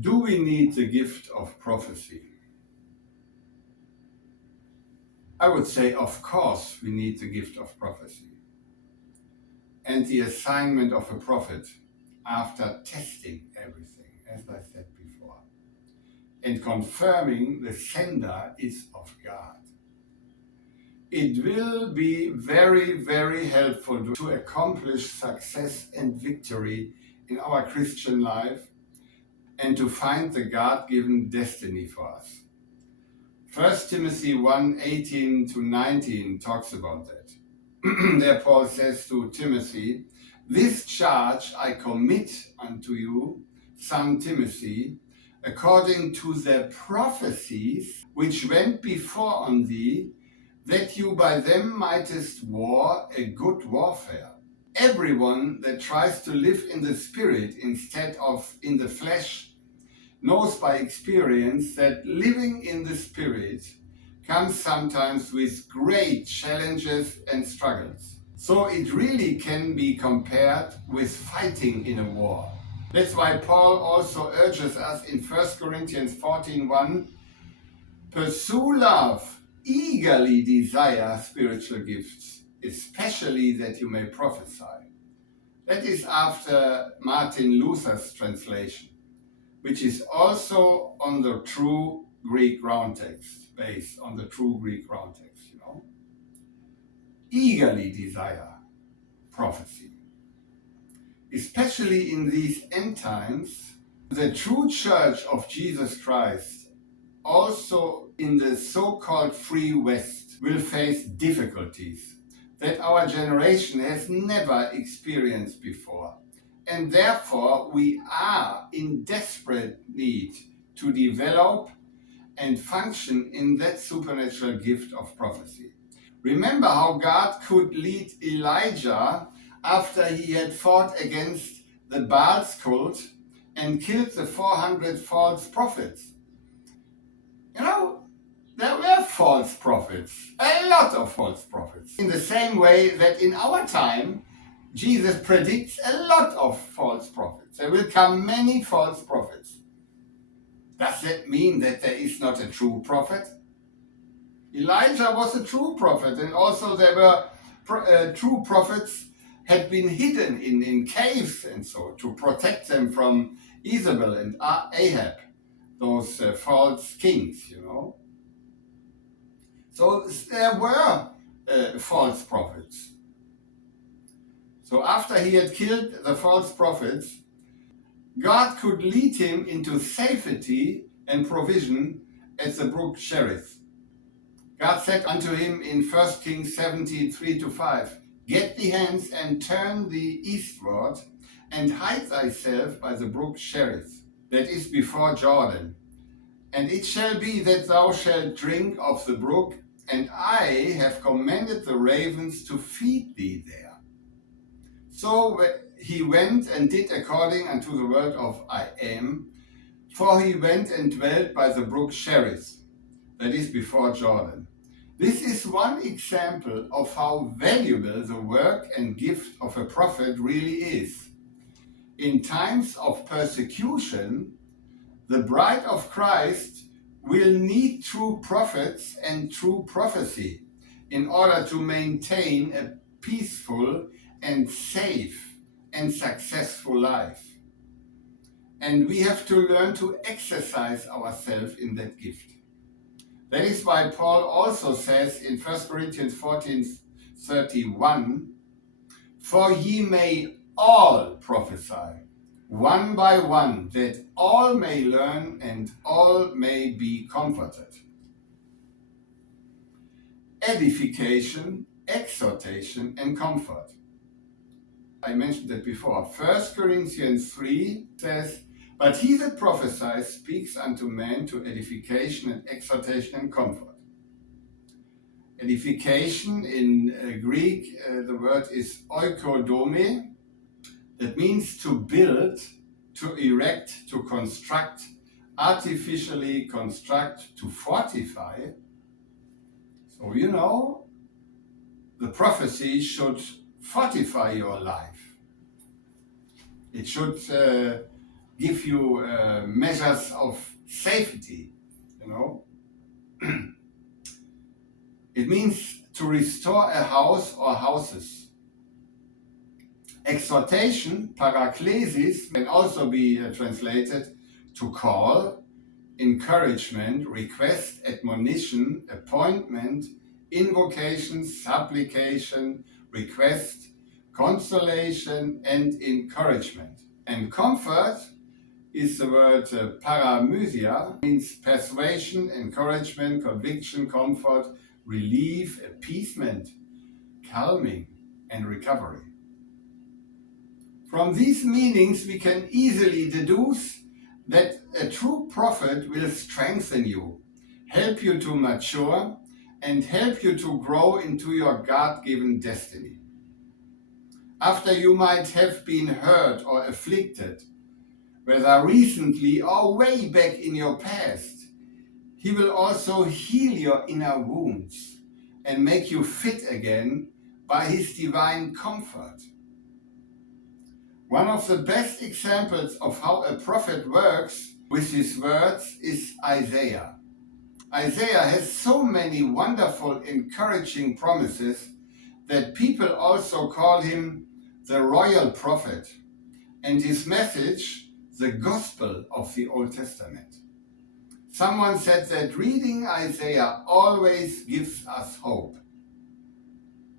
Do we need the gift of prophecy? I would say, of course, we need the gift of prophecy and the assignment of a prophet after testing everything, as I said before, and confirming the sender is of God. It will be very, very helpful to accomplish success and victory in our Christian life and to find the God-given destiny for us. 1 Timothy 1:18 to 19 talks about that. There Paul says to Timothy, "This charge I commit unto you, son Timothy, according to the prophecies which went before on thee, that you by them mightest war a good warfare. Everyone that tries to live in the Spirit instead of in the flesh knows by experience that living in the Spirit comes sometimes with great challenges and struggles. So it really can be compared with fighting in a war. That's why Paul also urges us in 1 Corinthians 14:1, pursue love, eagerly desire spiritual gifts, especially that you may prophesy. That is after Martin Luther's translation, which is also on the true Greek ground text, based on the true Greek ground text, Eagerly desire prophecy. Especially in these end times, the true church of Jesus Christ, also in the so-called Free West, will face difficulties that our generation has never experienced before. And therefore, we are in desperate need to develop and function in that supernatural gift of prophecy. Remember how God could lead Elijah after he had fought against the Baal's cult and killed the 400 false prophets. There were false prophets, a lot of false prophets. In the same way that in our time, Jesus predicts a lot of false prophets. There will come many false prophets. Does that mean that there is not a true prophet? Elijah was a true prophet, and also there were true prophets had been hidden in caves and so to protect them from Jezebel and Ahab, those false kings, So there were false prophets. So after he had killed the false prophets, God could lead him into safety and provision at the brook Cherith. God said unto him in 1 Kings 17:3-5, "Get thee hence and turn thee eastward, and hide thyself by the brook Cherith, that is before Jordan. And it shall be that thou shalt drink of the brook, and I have commanded the ravens to feed thee there." So he went and did according unto the word of I am, for he went and dwelt by the brook Cherith, that is before Jordan. This is one example of how valuable the work and gift of a prophet really is. In times of persecution, the bride of Christ will need true prophets and true prophecy in order to maintain a peaceful and safe and successful life. And we have to learn to exercise ourselves in that gift. That is why Paul also says in 1 Corinthians 14:31, "For ye may all prophesy, one by one, that all may learn and all may be comforted." Edification, exhortation, and comfort. I mentioned that before. 1 Corinthians 3 says, "But he that prophesies speaks unto men to edification and exhortation and comfort." Edification in Greek, the word is oikodome. That means to build, to erect, to construct, artificially construct, to fortify. So the prophecy should fortify your life. It should give you measures of safety, you know. It means to restore a house or houses. Exhortation, paraklesis, can also be translated to call, encouragement, request, admonition, appointment, invocation, supplication, request, consolation, and encouragement. And comfort is the word paramysia, means persuasion, encouragement, conviction, comfort, relief, appeasement, calming, and recovery. From these meanings, we can easily deduce that a true prophet will strengthen you, help you to mature, and help you to grow into your God-given destiny. After you might have been hurt or afflicted, whether recently or way back in your past, he will also heal your inner wounds and make you fit again by his divine comfort. One of the best examples of how a prophet works with his words is Isaiah. Isaiah has so many wonderful, encouraging promises that people also call him the royal prophet, and his message the gospel of the Old Testament. Someone said that reading Isaiah always gives us hope.